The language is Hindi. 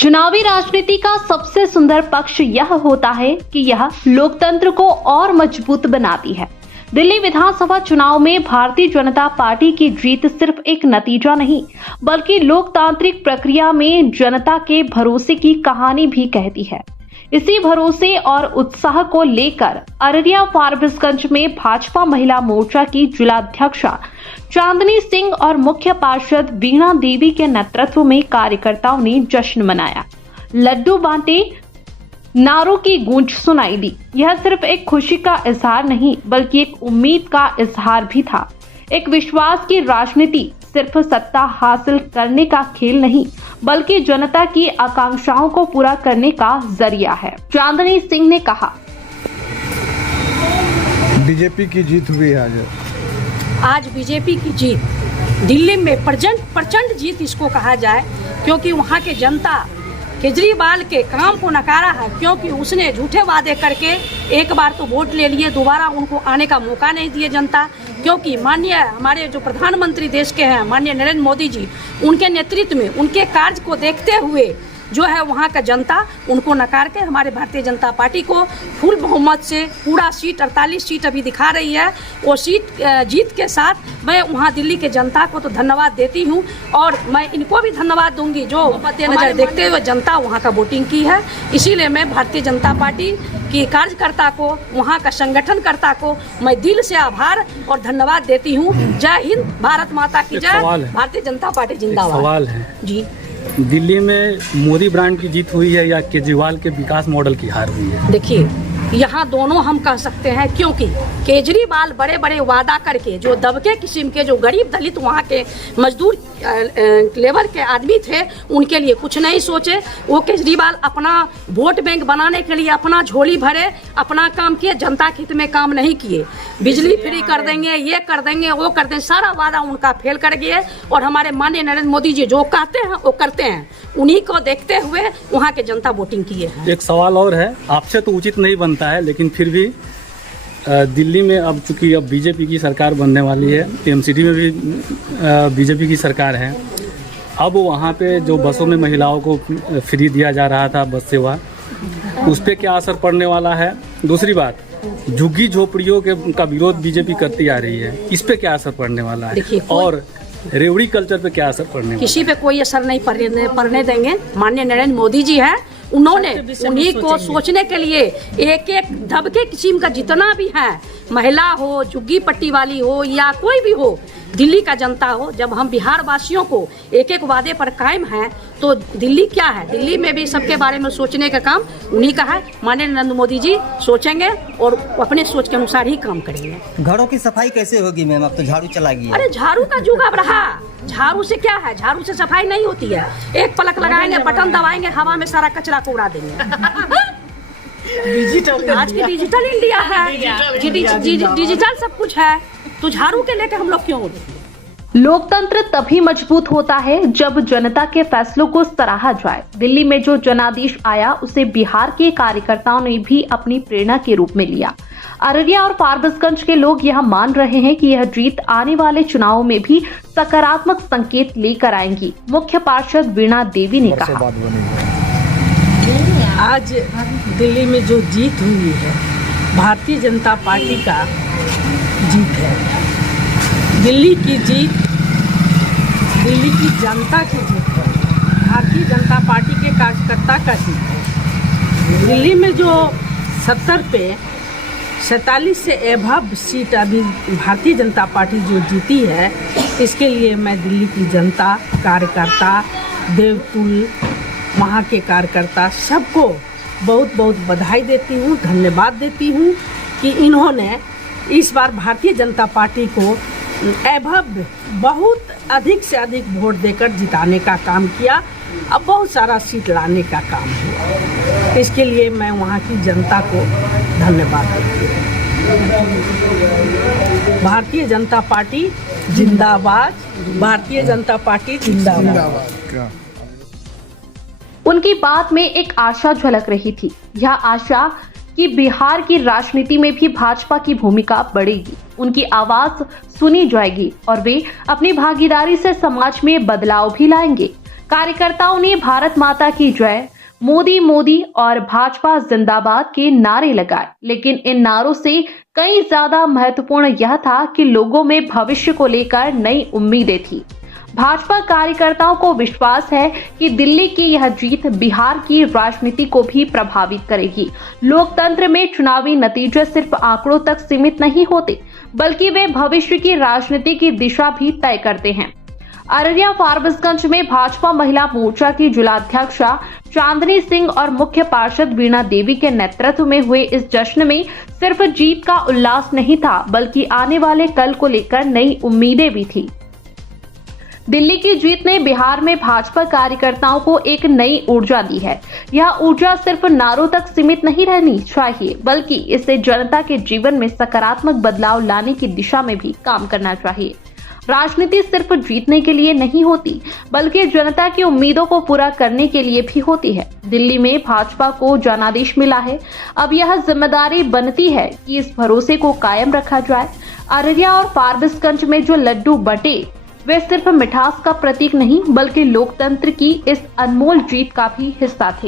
चुनावी राजनीति का सबसे सुंदर पक्ष यह होता है कि यह लोकतंत्र को और मजबूत बनाती है। दिल्ली विधानसभा चुनाव में भारतीय जनता पार्टी की जीत सिर्फ एक नतीजा नहीं, बल्कि लोकतांत्रिक प्रक्रिया में जनता के भरोसे की कहानी भी कहती है। इसी भरोसे और उत्साह को लेकर अररिया फारबिसगंज में भाजपा महिला मोर्चा की जिलाध्यक्षा चांदनी सिंह और मुख्य पार्षद वीणा देवी के नेतृत्व में कार्यकर्ताओं ने जश्न मनाया, लड्डू बांटे, नारों की गूंज सुनाई दी। यह सिर्फ एक खुशी का इजहार नहीं, बल्कि एक उम्मीद का इजहार भी था। एक विश्वास की राजनीति सिर्फ सत्ता हासिल करने का खेल नहीं, बल्कि जनता की आकांक्षाओं को पूरा करने का जरिया है। चांदनी सिंह ने कहा, बीजेपी की जीत हुई है आज बीजेपी की जीत दिल्ली में प्रचंड जीत इसको कहा जाए, क्योंकि वहाँ के जनता केजरीवाल के काम को नकारा है, क्योंकि उसने झूठे वादे करके एक बार तो वोट ले लिए, दोबारा उनको आने का मौका नहीं दिए जनता। क्योंकि माननीय हमारे जो प्रधानमंत्री देश के हैं माननीय नरेंद्र मोदी जी, उनके नेतृत्व में उनके कार्य को देखते हुए जो है वहाँ का जनता उनको नकार के हमारे भारतीय जनता पार्टी को फुल बहुमत से पूरा सीट 48 सीट अभी दिखा रही है। वो सीट जीत के साथ मैं वहाँ दिल्ली के जनता को तो धन्यवाद देती हूँ, और मैं इनको भी धन्यवाद दूंगी जो मद्देनजर देखते हुए जनता वहाँ का वोटिंग की है। इसीलिए मैं भारतीय जनता पार्टी की कार्यकर्ता को, वहाँ का संगठनकर्ता को मैं दिल से आभार और धन्यवाद देती हूँ। जय हिंद, भारत माता की जय, भारतीय जनता पार्टी जिंदाबाद। सवाल है जी, दिल्ली में मोदी ब्रांड की जीत हुई है या केजरीवाल के विकास मॉडल की हार हुई है? देखिए, यहाँ दोनों हम कह सकते हैं, क्योंकि केजरीवाल बड़े बड़े वादा करके जो दबके किस्म के जो गरीब दलित वहाँ के मजदूर लेबर के आदमी थे उनके लिए कुछ नहीं सोचे। वो केजरीवाल अपना वोट बैंक बनाने के लिए अपना झोली भरे, अपना काम किए, जनता के हित में काम नहीं किए। बिजली फ्री कर देंगे, ये कर देंगे, वो कर देंगे, सारा वादा उनका फेल कर गए। और हमारे माननीय नरेंद्र मोदी जी जो कहते हैं वो करते हैं, उन्हीं को देखते हुए वहाँ के जनता वोटिंग किए हैं। एक सवाल और है, आपसे तो उचित नहीं बनता है, लेकिन फिर भी दिल्ली में अब चूंकि अब बीजेपी की सरकार बनने वाली है, एमसीडी में भी बीजेपी की सरकार है, अब वहाँ पे जो बसों में महिलाओं को फ्री दिया जा रहा था बस सेवा, उस पर क्या असर पड़ने वाला है? दूसरी बात, झुग्गी झोपड़ियों का विरोध बीजेपी करती आ रही है, इस पे क्या असर पड़ने वाला है? और रेवड़ी कल्चर पे क्या असर पड़ने वाला है? किसी पे कोई असर नहीं पड़ने देंगे। माननीय नरेंद्र मोदी जी हैं, उन्होंने उन्हीं को सोचने के लिए एक एक दबके किस्म का जितना भी है, महिला हो, झुग्गी पट्टी वाली हो या कोई भी हो, दिल्ली का जनता हो, जब हम बिहार वासियों को एक एक वादे पर कायम हैं, तो दिल्ली क्या है, दिल्ली में भी सबके बारे में सोचने का काम उन्हीं का है। माननीय नरेंद्र मोदी जी सोचेंगे और अपने सोच के अनुसार ही काम करेंगे। घरों की सफाई कैसे होगी मैम? अब तो झाड़ू चला गई है। अरे झाड़ू का जुग अब रहा, झाड़ू से क्या है, झाड़ू से सफाई नहीं होती है। एक पलक लगाएंगे, बटन दबाएंगे, हवा में सारा कचरा को उड़ा देंगे। आज की डिजिटल इंडिया है, डिजिटल सब कुछ है, तो झाड़ू के लेकर हम लोग क्यों उड़े? लोकतंत्र तभी मजबूत होता है जब जनता के फैसलों को सराहा जाए। दिल्ली में जो जनादेश आया उसे बिहार के कार्यकर्ताओं ने भी अपनी प्रेरणा के रूप में लिया। अररिया और फारबिसगंज के लोग यह मान रहे हैं कि यह जीत आने वाले चुनावों में भी सकारात्मक संकेत लेकर आएंगी। मुख्य पार्षद वीणा देवी ने कहा, आज दिल्ली में जो जीत हुई है भारतीय जनता पार्टी का जीत है। दिल्ली की जीत दिल्ली की जनता की जीत है, भारतीय जनता पार्टी के कार्यकर्ता का जीत है। दिल्ली में जो 70 पे 47 से एभव सीट अभी भारतीय जनता पार्टी जो जीती है, इसके लिए मैं दिल्ली की जनता, कार्यकर्ता, देवतुल, वहाँ के कार्यकर्ता सबको बहुत बहुत बधाई देती हूँ, धन्यवाद देती हूँ कि इन्होंने इस बार भारतीय जनता पार्टी को एभव बहुत अधिक से अधिक वोट देकर जिताने का काम किया। अब बहुत सारा सीट लाने का काम हुआ, इसके लिए मैं वहाँ की जनता को धन्यवाद देती हूँ। भारतीय जनता पार्टी जिंदाबाद, भारतीय जनता पार्टी जिंदाबाद। उनकी बात में एक आशा झलक रही थी, यह आशा कि बिहार की राजनीति में भी भाजपा की भूमिका बढ़ेगी, उनकी आवाज सुनी जाएगी और वे अपनी भागीदारी से समाज में बदलाव भी लाएंगे। कार्यकर्ताओं ने भारत माता की जय, मोदी मोदी और भाजपा जिंदाबाद के नारे लगाए, लेकिन इन नारों से कई ज्यादा महत्वपूर्ण यह था कि लोगों में भविष्य को लेकर नई उम्मीदें थी। भाजपा कार्यकर्ताओं को विश्वास है कि दिल्ली की यह जीत बिहार की राजनीति को भी प्रभावित करेगी। लोकतंत्र में चुनावी नतीजे सिर्फ आंकड़ों तक सीमित नहीं होते, बल्कि वे भविष्य की राजनीति की दिशा भी तय करते हैं। अररिया फारबिसगंज में भाजपा महिला मोर्चा की जिलाध्यक्षा चांदनी सिंह और मुख्य पार्षद वीणा देवी के नेतृत्व में हुए इस जश्न में सिर्फ जीत का उल्लास नहीं था, बल्कि आने वाले कल को लेकर नई उम्मीदें भी थी। दिल्ली की जीत ने बिहार में भाजपा कार्यकर्ताओं को एक नई ऊर्जा दी है। यह ऊर्जा सिर्फ नारों तक सीमित नहीं रहनी चाहिए, बल्कि इससे जनता के जीवन में सकारात्मक बदलाव लाने की दिशा में भी काम करना चाहिए। राजनीति सिर्फ जीतने के लिए नहीं होती, बल्कि जनता की उम्मीदों को पूरा करने के लिए भी होती है। दिल्ली में भाजपा को जनादेश मिला है। अब यह जिम्मेदारी बनती है कि इस भरोसे को कायम रखा जाए। अररिया और फारबिसगंज में जो लड्डू बंटे वे सिर्फ मिठास का प्रतीक नहीं, बल्कि लोकतंत्र की इस अनमोल जीत का भी हिस्सा थे।